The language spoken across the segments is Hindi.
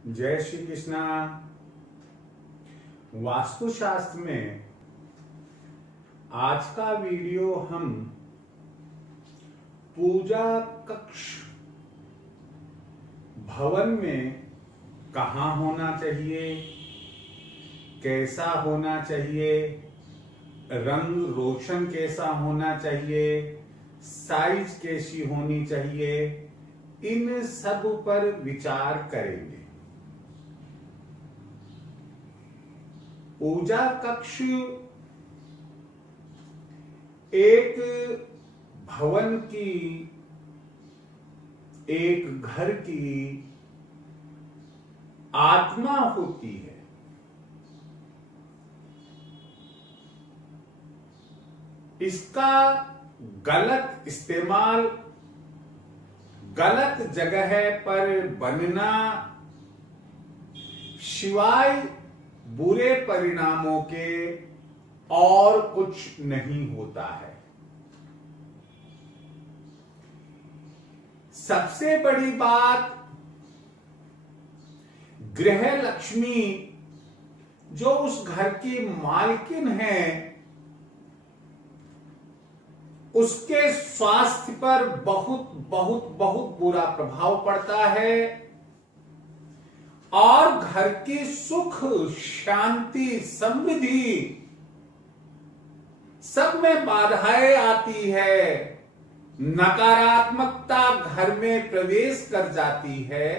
जय श्री कृष्णा। वास्तुशास्त्र में आज का वीडियो हम पूजा कक्ष भवन में कहाँ होना चाहिए, कैसा होना चाहिए, रंग रोशन कैसा होना चाहिए, साइज कैसी होनी चाहिए, इन सब पर विचार करेंगे। पूजा कक्ष एक भवन की, एक घर की आत्मा होती है। इसका गलत इस्तेमाल, गलत जगह पर बनना शिवाय बुरे परिणामों के और कुछ नहीं होता है। सबसे बड़ी बात, गृह लक्ष्मी जो उस घर की मालकिन है, उसके स्वास्थ्य पर बहुत बहुत बहुत बुरा प्रभाव पड़ता है और घर की सुख शांति समृद्धि सब में बाधाएं आती है, नकारात्मकता घर में प्रवेश कर जाती है।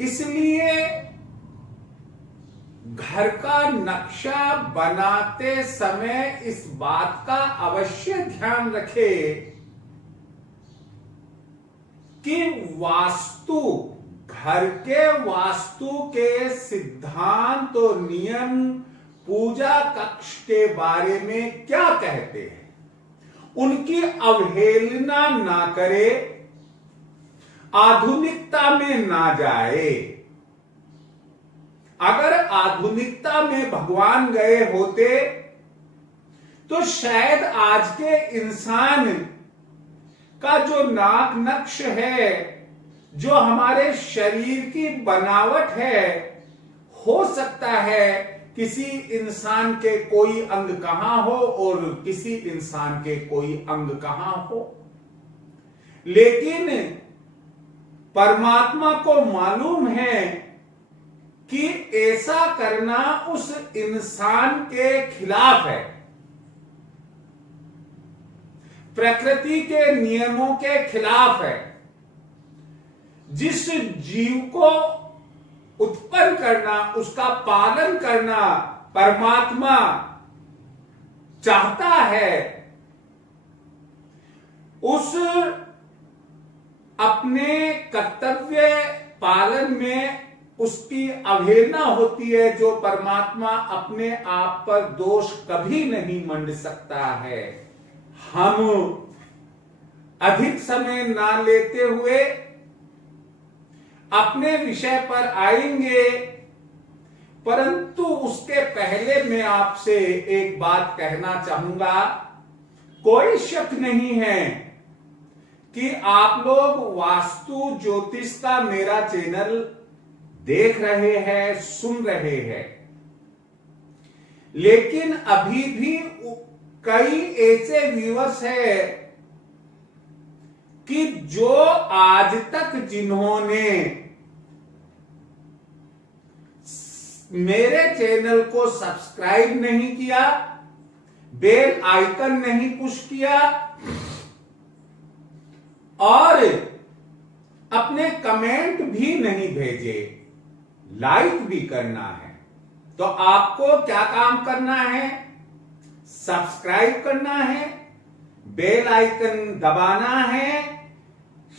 इसलिए घर का नक्शा बनाते समय इस बात का अवश्य ध्यान रखें कि वास्तु, घर के वास्तु के सिद्धांत और नियम पूजा कक्ष के बारे में क्या कहते हैं, उनकी अवहेलना ना करे, आधुनिकता में ना जाए। अगर आधुनिकता में भगवान गए होते तो शायद आज के इंसान का जो नाक नक्श है, जो हमारे शरीर की बनावट है, हो सकता है किसी इंसान के कोई अंग कहां हो और किसी इंसान के कोई अंग कहां हो। लेकिन परमात्मा को मालूम है कि ऐसा करना उस इंसान के खिलाफ है, प्रकृति के नियमों के खिलाफ है। जिस जीव को उत्पन्न करना, उसका पालन करना परमात्मा चाहता है, उस अपने कर्तव्य पालन में उसकी अवहेलना होती है, जो परमात्मा अपने आप पर दोष कभी नहीं मंड सकता है। हम अधिक समय ना लेते हुए अपने विषय पर आएंगे, परंतु उसके पहले मैं आपसे एक बात कहना चाहूंगा। कोई शक नहीं है कि आप लोग वास्तु ज्योतिष का मेरा चैनल देख रहे हैं, सुन रहे हैं, लेकिन अभी भी कई ऐसे व्यूअर्स हैं कि जो आज तक जिन्होंने मेरे चैनल को सब्सक्राइब नहीं किया, बेल आइकन नहीं पुश किया और अपने कमेंट भी नहीं भेजे, लाइक भी करना है, तो आपको क्या काम करना है? सब्सक्राइब करना है, बेल आइकन दबाना है,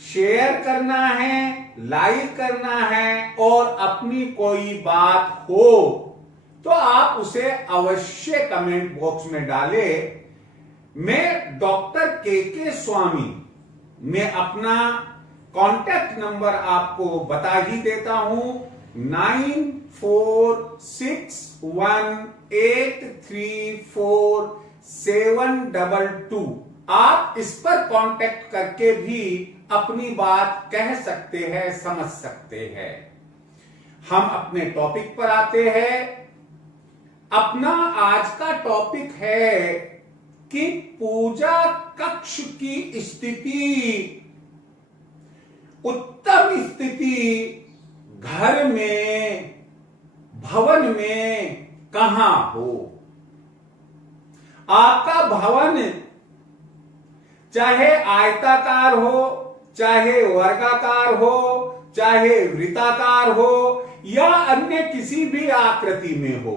शेयर करना है, लाइक करना है और अपनी कोई बात हो तो आप उसे अवश्य कमेंट बॉक्स में डालें। मैं डॉक्टर के स्वामी, मैं अपना कांटेक्ट नंबर आपको बता ही देता हूं, 9461834722। आप इस पर कांटेक्ट करके भी अपनी बात कह सकते हैं, समझ सकते हैं। हम अपने टॉपिक पर आते हैं। अपना आज का टॉपिक है कि पूजा कक्ष की स्थिति, उत्तम स्थिति घर में, भवन में कहां हो। आपका भवन चाहे आयताकार हो, चाहे वर्गाकार हो, चाहे वृत्ताकार हो, या अन्य किसी भी आकृति में हो,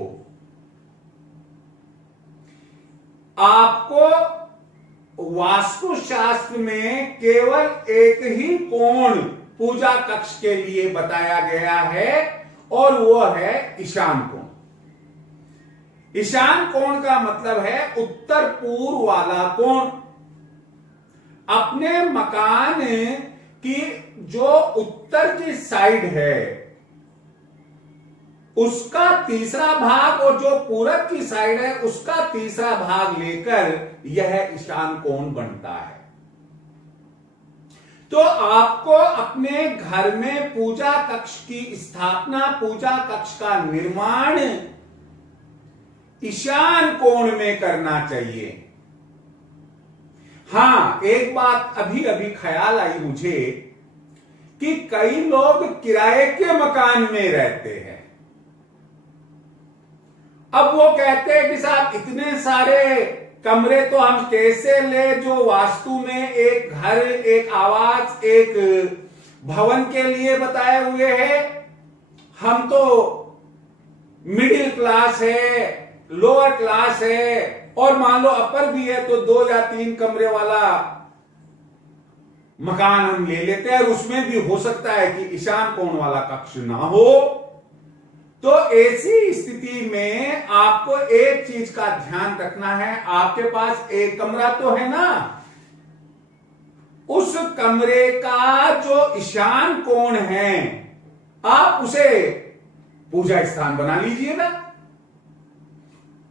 आपको वास्तुशास्त्र में केवल एक ही कोण पूजा कक्ष के लिए बताया गया है, और वो है ईशान कोण। ईशान कोण का मतलब है उत्तर पूर्व वाला कोण। अपने मकान की जो उत्तर की साइड है उसका तीसरा भाग, और जो पूरब की साइड है उसका तीसरा भाग लेकर यह ईशान कोण बनता है। तो आपको अपने घर में पूजा कक्ष की स्थापना, पूजा कक्ष का निर्माण ईशान कोण में करना चाहिए। हां, एक बात अभी अभी ख्याल आई मुझे कि कई लोग किराए के मकान में रहते हैं। अब वो कहते हैं कि साहब इतने सारे कमरे तो हम कैसे ले, जो वास्तु में एक घर, एक आवास, एक भवन के लिए बताए हुए हैं। हम तो मिडिल क्लास है, लोअर क्लास है, और मान लो अपर भी है तो 2 या 3 कमरे वाला मकान हम ले लेते हैं, और उसमें भी हो सकता है कि ईशान कोण वाला कक्ष ना हो। तो ऐसी स्थिति में आपको एक चीज का ध्यान रखना है। आपके पास एक कमरा तो है ना, उस कमरे का जो ईशान कोण है आप उसे पूजा स्थान बना लीजिएगा,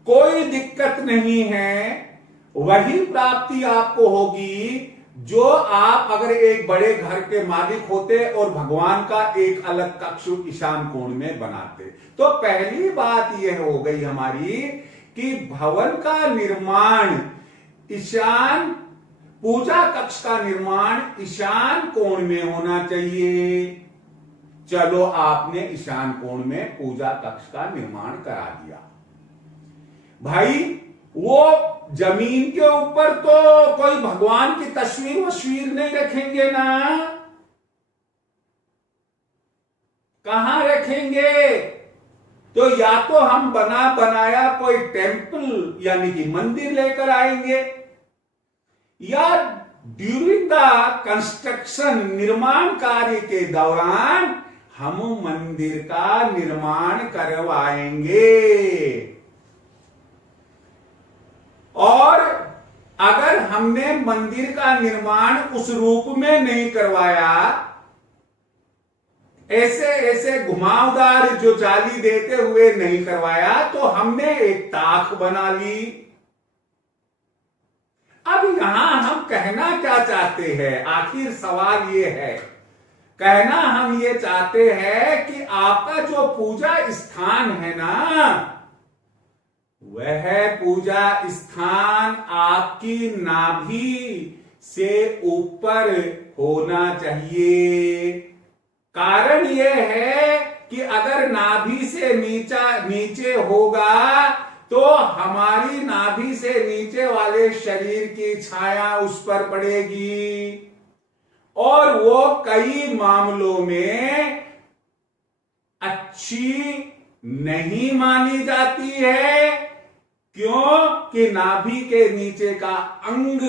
कोई दिक्कत नहीं है। वही प्राप्ति आपको होगी जो आप अगर एक बड़े घर के मालिक होते और भगवान का एक अलग कक्ष ईशान कोण में बनाते। तो पहली बात यह हो गई हमारी कि भवन का निर्माण, ईशान पूजा कक्ष का निर्माण ईशान कोण में होना चाहिए। चलो, आपने ईशान कोण में पूजा कक्ष का निर्माण करा दिया। भाई, वो जमीन के ऊपर तो कोई भगवान की तस्वीर नहीं रखेंगे ना, कहां रखेंगे? तो या तो हम बना बनाया कोई टेम्पल यानी कि मंदिर लेकर आएंगे, या ड्यूरिंग द कंस्ट्रक्शन, निर्माण कार्य के दौरान हम मंदिर का निर्माण करवाएंगे। और अगर हमने मंदिर का निर्माण उस रूप में नहीं करवाया, ऐसे ऐसे घुमावदार जो जाली देते हुए नहीं करवाया, तो हमने एक ताक बना ली। अब यहां हम कहना क्या चाहते हैं? आखिर सवाल ये है, कहना हम ये चाहते हैं कि आपका जो पूजा स्थान है ना, वह पूजा स्थान आपकी नाभि से ऊपर होना चाहिए। कारण यह है कि अगर नाभि से नीचे होगा तो हमारी नाभि से नीचे वाले शरीर की छाया उस पर पड़ेगी, और वो कई मामलों में अच्छी नहीं मानी जाती है। क्यों? कि नाभि के नीचे का अंग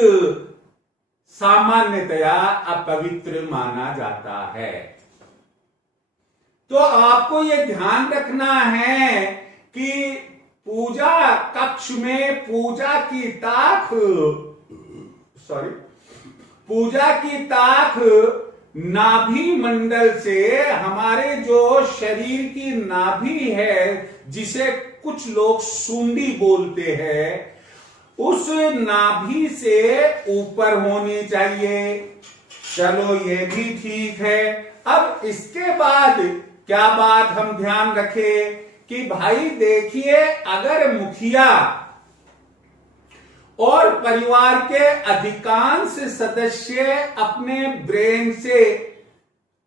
सामान्यतया अपवित्र माना जाता है। तो आपको यह ध्यान रखना है कि पूजा कक्ष में पूजा की ताक नाभि मंडल से, हमारे जो शरीर की नाभि है जिसे कुछ लोग सुंडी बोलते हैं, उस नाभि से ऊपर होनी चाहिए। चलो ये भी ठीक है। अब इसके बाद क्या बात हम ध्यान रखें कि भाई देखिए, अगर मुखिया और परिवार के अधिकांश सदस्य अपने ब्रेन से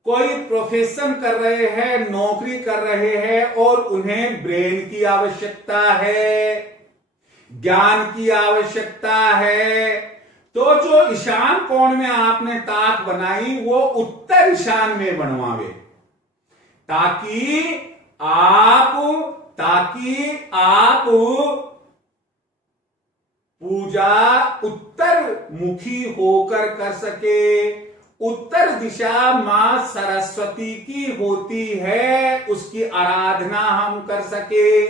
कोई प्रोफेशन कर रहे हैं, नौकरी कर रहे हैं और उन्हें ब्रेन की आवश्यकता है, ज्ञान की आवश्यकता है, तो जो ईशान कोण में आपने ताक बनाई वो उत्तर ईशान में बनवावे, ताकि आप पूजा उत्तर मुखी होकर कर सके। उत्तर दिशा मां सरस्वती की होती है, उसकी आराधना हम कर सके।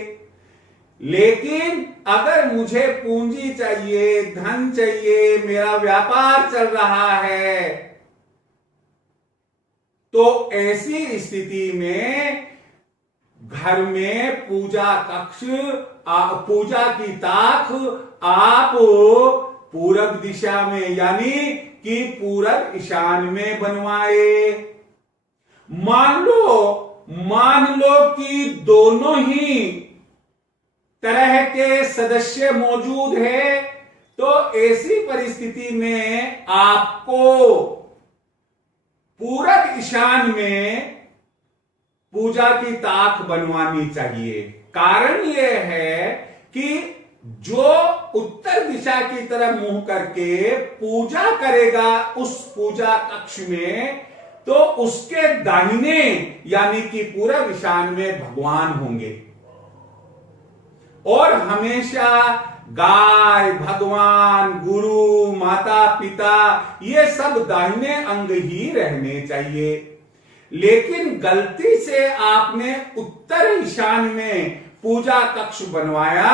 लेकिन अगर मुझे पूंजी चाहिए, धन चाहिए, मेरा व्यापार चल रहा है, तो ऐसी स्थिति में घर में पूजा कक्ष, पूजा की ताक आप पूरब दिशा में यानी कि पूरब ईशान में बनवाए। मान लो कि दोनों ही तरह के सदस्य मौजूद है, तो ऐसी परिस्थिति में आपको पूरब ईशान में पूजा की ताक बनवानी चाहिए। कारण यह है कि जो उत्तर दिशा की तरफ मुंह करके पूजा करेगा उस पूजा कक्ष में, तो उसके दाहिने यानी कि पूरब ईशान में भगवान होंगे। और हमेशा गाय, भगवान, गुरु, माता पिता ये सब दाहिने अंग ही रहने चाहिए। लेकिन गलती से आपने उत्तर ईशान में पूजा कक्ष बनवाया,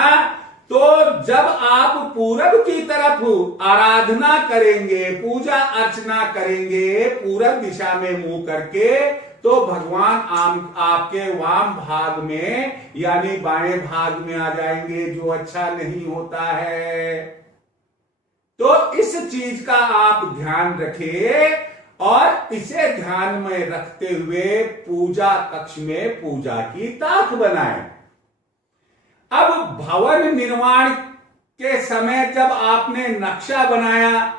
तो जब आप पूरब की तरफ आराधना करेंगे, पूजा अर्चना करेंगे पूरब दिशा में मुंह करके, तो भगवान आपके वाम भाग में यानी बाएं भाग में आ जाएंगे, जो अच्छा नहीं होता है। तो इस चीज का आप ध्यान रखें और इसे ध्यान में रखते हुए पूजा कक्ष में पूजा की ताक बनाएं। अब भवन निर्माण के समय जब आपने नक्शा बनाया,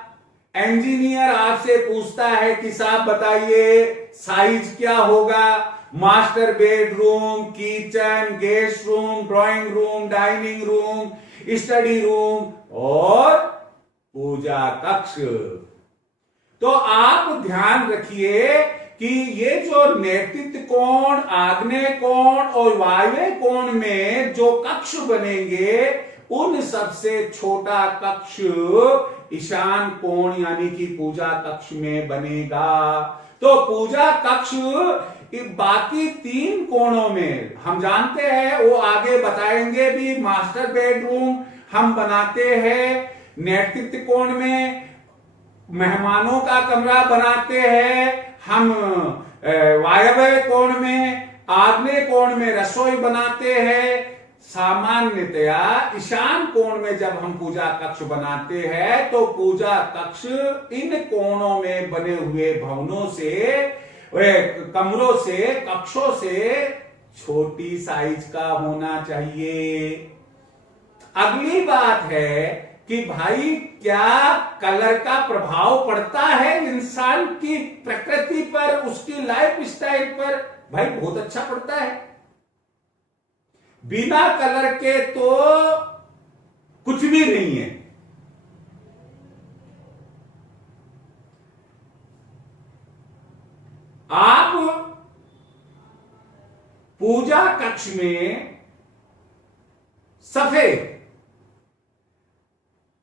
इंजीनियर आपसे पूछता है कि साहब बताइए साइज क्या होगा, master bedroom, kitchen, guest room, drawing room, dining room, study room और पूजा कक्ष। तो आप ध्यान रखिए कि ये जो नैऋत्य कोण, आग्नेय कोण और वायव्य कोण में जो कक्ष बनेंगे, उन सबसे छोटा कक्ष ईशान कोण यानी कि पूजा कक्ष में बनेगा। तो पूजा कक्ष बाकी 3 कोणों में हम जानते हैं, वो आगे बताएंगे भी। मास्टर बेडरूम हम बनाते हैं नैऋत्य कोण में, मेहमानों का कमरा बनाते हैं हम वायव्य कोण में, आग्नेय कोण में रसोई बनाते हैं। सामान्यतया ईशान कोण में जब हम पूजा कक्ष बनाते हैं, तो पूजा कक्ष इन कोणों में बने हुए भवनों से, कमरों से, कक्षों से छोटी साइज का होना चाहिए। अगली बात है कि भाई क्या कलर का प्रभाव पड़ता है इंसान की प्रकृति पर, उसकी लाइफ स्टाइल पर? भाई बहुत अच्छा पड़ता है। बिना कलर के तो कुछ भी नहीं है। आप पूजा कक्ष में सफेद,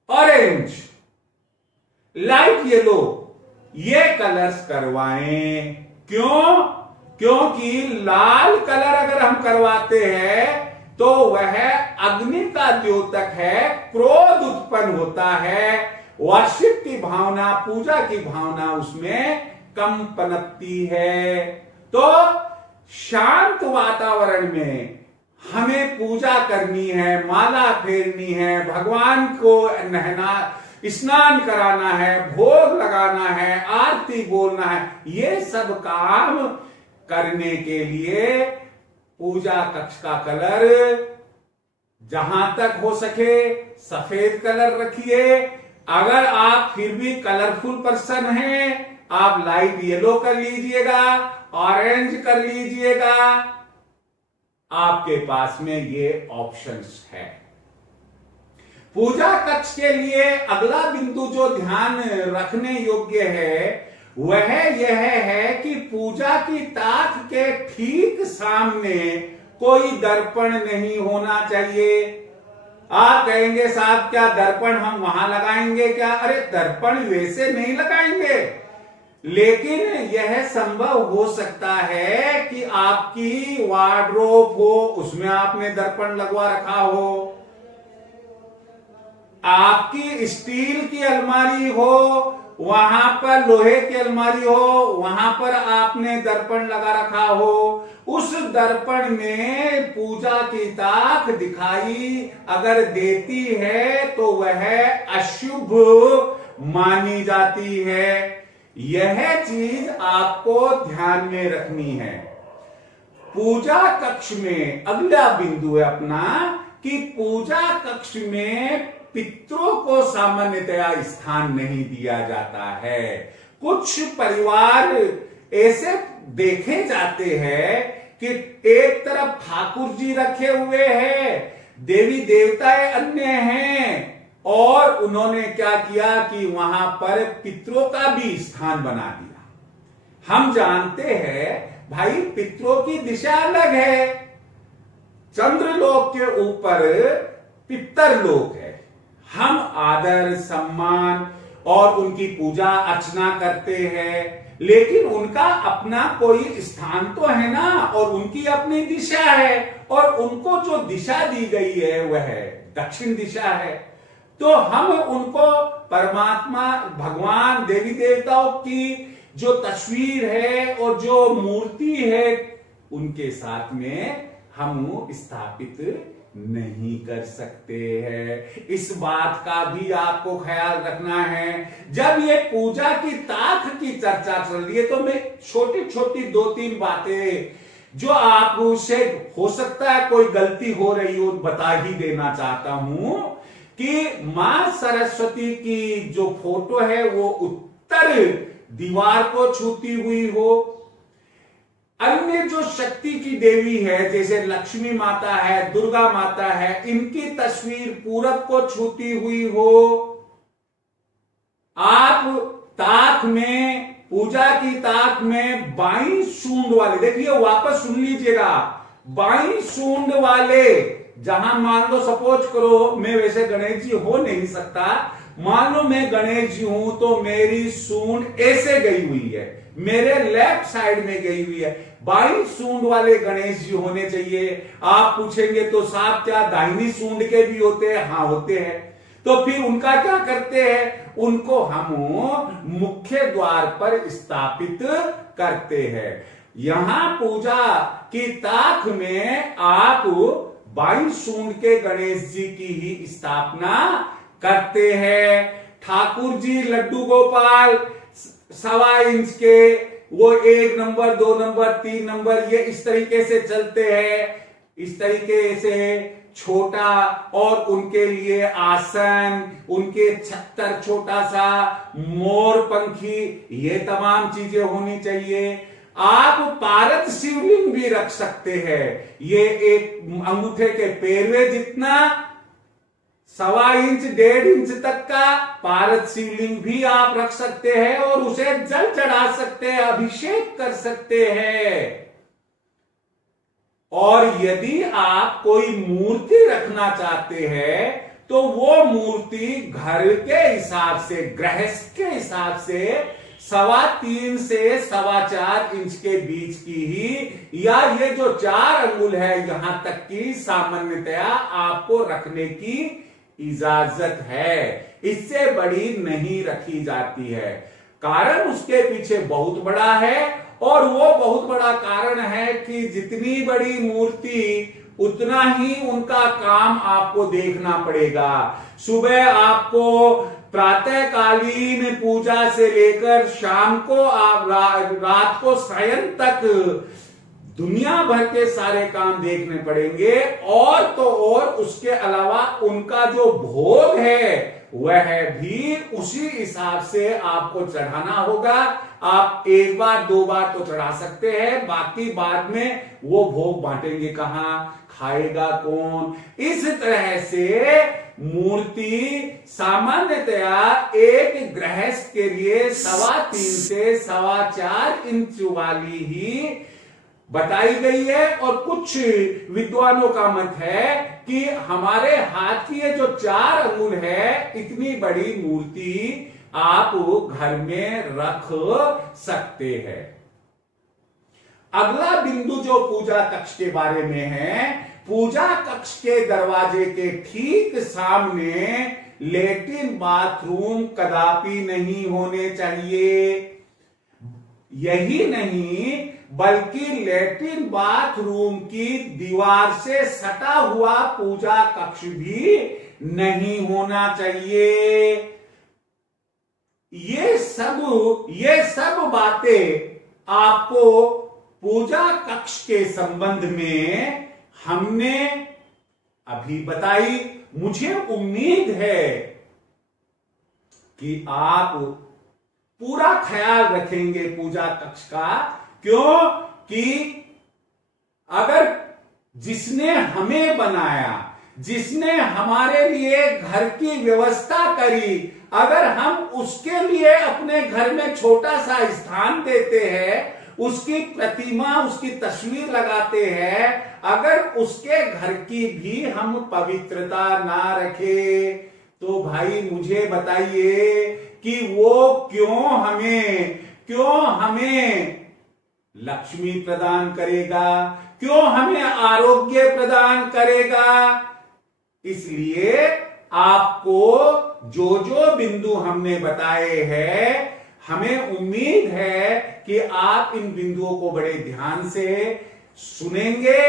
ऑरेंज, लाइट येलो ये कलर्स करवाएं। क्यों? क्योंकि लाल कलर अगर हम करवाते हैं तो वह अग्नि का द्योतक है, क्रोध उत्पन्न होता है, वर्शिप की भावना, पूजा की भावना उसमें कम पनपती है। तो शांत वातावरण में हमें पूजा करनी है, माला फेरनी है, भगवान को नहना स्नान कराना है, भोग लगाना है, आरती बोलना है, ये सब काम करने के लिए पूजा कक्ष का कलर जहां तक हो सके सफेद कलर रखिए। अगर आप फिर भी कलरफुल पर्सन हैं, आप लाइट येलो कर लीजिएगा, ऑरेंज कर लीजिएगा, आपके पास में ये ऑप्शंस है। पूजा कक्ष के लिए अगला बिंदु जो ध्यान रखने योग्य है वह यह है कि पूजा की ताक के ठीक सामने कोई दर्पण नहीं होना चाहिए। आप कहेंगे साहब क्या दर्पण हम वहां लगाएंगे क्या? अरे दर्पण वैसे नहीं लगाएंगे, लेकिन यह संभव हो सकता है कि आपकी वार्डरोब हो, उसमें आपने दर्पण लगवा रखा हो, आपकी स्टील की अलमारी हो, वहां पर लोहे की अलमारी हो, वहां पर आपने दर्पण लगा रखा हो, उस दर्पण में पूजा की ताक दिखाई अगर देती है तो वह अशुभ मानी जाती है। यह चीज आपको ध्यान में रखनी है। पूजा कक्ष में अगला बिंदु है अपना कि पूजा कक्ष में पितरों को सामान्यतया स्थान नहीं दिया जाता है। कुछ परिवार ऐसे देखे जाते हैं कि एक तरफ ठाकुर जी रखे हुए हैं, देवी देवताएं अन्य हैं, और उन्होंने क्या किया कि वहां पर पितरों का भी स्थान बना दिया। हम जानते हैं भाई पितरों की दिशा अलग है, चंद्रलोक के ऊपर पितरलोक है। हम आदर सम्मान और उनकी पूजा अर्चना करते हैं, लेकिन उनका अपना कोई स्थान तो है ना, और उनकी अपनी दिशा है, और उनको जो दिशा दी गई है वह दक्षिण दिशा है। तो हम उनको परमात्मा भगवान देवी देवताओं की जो तस्वीर है और जो मूर्ति है उनके साथ में हम स्थापित नहीं कर सकते हैं। इस बात का भी आपको ख्याल रखना है। जब ये पूजा की ताक की चर्चा चल रही है तो मैं छोटी छोटी 2-3 बातें जो आपसे हो सकता है कोई गलती हो रही हो बता ही देना चाहता हूं कि मां सरस्वती की जो फोटो है वो उत्तर दीवार को छूती हुई हो, अन्य जो शक्ति की देवी है जैसे लक्ष्मी माता है, दुर्गा माता है, इनकी तस्वीर पूरब को छूती हुई हो, आप ताक में पूजा की ताक में बाईं सूंड वाले, देखिए वापस सुन लीजिएगा, बाईं सूंड वाले जहां मान लो सपोज करो मैं वैसे गणेश जी हो नहीं सकता, मान लो मैं गणेश जी हूं तो मेरी सूंड ऐसे गई हुई है, मेरे लेफ्ट साइड में गई हुई है, बाईं सूंड वाले गणेश जी होने चाहिए। आप पूछेंगे तो साहब क्या दाहिनी सूंड के भी होते हैं? हाँ होते हैं। तो फिर उनका क्या करते हैं? उनको हम मुख्य द्वार पर स्थापित करते हैं। यहां पूजा की ताक में आप बाईं सूंड के गणेश जी की ही स्थापना करते हैं। ठाकुर जी लड्डू गोपाल 1.25 इंच के, वो 1 नंबर 2 नंबर 3 नंबर ये इस तरीके से चलते हैं, इस तरीके से छोटा, और उनके लिए आसन, उनके छत्तर छोटा सा, मोर पंखी, ये तमाम चीजें होनी चाहिए। आप पारद शिवलिंग भी रख सकते हैं, ये एक अंगूठे के पेरवे जितना 1.25 इंच 1.5 इंच तक का पारद शिवलिंग भी आप रख सकते हैं और उसे जल चढ़ा सकते हैं, अभिषेक कर सकते हैं। और यदि आप कोई मूर्ति रखना चाहते हैं तो वो मूर्ति घर के हिसाब से, गृहस्थ के हिसाब से 3.25 से 4.25 इंच के बीच की ही, या ये जो 4 अंगुल है यहां तक की सामान्यतया आपको रखने की इजाजत है। इससे बड़ी नहीं रखी जाती है। कारण उसके पीछे बहुत बड़ा है, और वो बहुत बड़ा कारण है कि जितनी बड़ी मूर्ति उतना ही उनका काम आपको देखना पड़ेगा। सुबह आपको प्रातःकालीन पूजा से लेकर शाम को रात को शयन तक दुनिया भर के सारे काम देखने पड़ेंगे। और तो और उसके अलावा उनका जो भोग है वह भी उसी हिसाब से आपको चढ़ाना होगा। आप एक बार दो बार तो चढ़ा सकते हैं, बाकी बाद में वो भोग बांटेंगे कहां, खाएगा कौन। इस तरह से मूर्ति सामान्यतया एक गृहस्थ के लिए 3.25 से 4.25 इंच वाली ही बताई गई है। और कुछ विद्वानों का मत है कि हमारे हाथ की ये जो 4 अंगुल है, इतनी बड़ी मूर्ति आप घर में रख सकते हैं। अगला बिंदु जो पूजा कक्ष के बारे में है, पूजा कक्ष के दरवाजे के ठीक सामने लेट्रिन बाथरूम कदापि नहीं होने चाहिए। यही नहीं बल्कि लेट्रिन बाथरूम की दीवार से सटा हुआ पूजा कक्ष भी नहीं होना चाहिए। ये सब बातें आपको पूजा कक्ष के संबंध में हमने अभी बताई। मुझे उम्मीद है कि आप पूरा ख्याल रखेंगे पूजा कक्ष का। क्यों कि अगर जिसने हमें बनाया, जिसने हमारे लिए घर की व्यवस्था करी, अगर हम उसके लिए अपने घर में छोटा सा स्थान देते हैं, उसकी प्रतिमा, उसकी तस्वीर लगाते हैं, अगर उसके घर की भी हम पवित्रता ना रखें, तो भाई मुझे बताइए कि वो क्यों हमें लक्ष्मी प्रदान करेगा, क्यों हमें आरोग्य प्रदान करेगा। इसलिए आपको जो जो बिंदु हमने बताए हैं, हमें उम्मीद है कि आप इन बिंदुओं को बड़े ध्यान से सुनेंगे,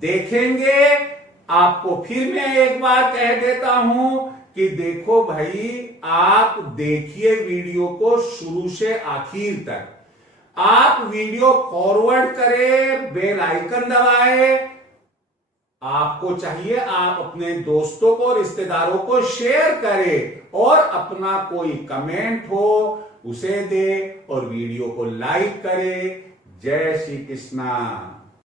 देखेंगे। आपको फिर मैं एक बार कह देता हूं कि देखो भाई, आप देखिए वीडियो को शुरू से आखिर तक। आप वीडियो फॉरवर्ड करें, बेल आइकन दबाएं। आपको चाहिए आप अपने दोस्तों को, रिश्तेदारों को शेयर करें, और अपना कोई कमेंट हो उसे दे, और वीडियो को लाइक करें। जय श्री कृष्णा।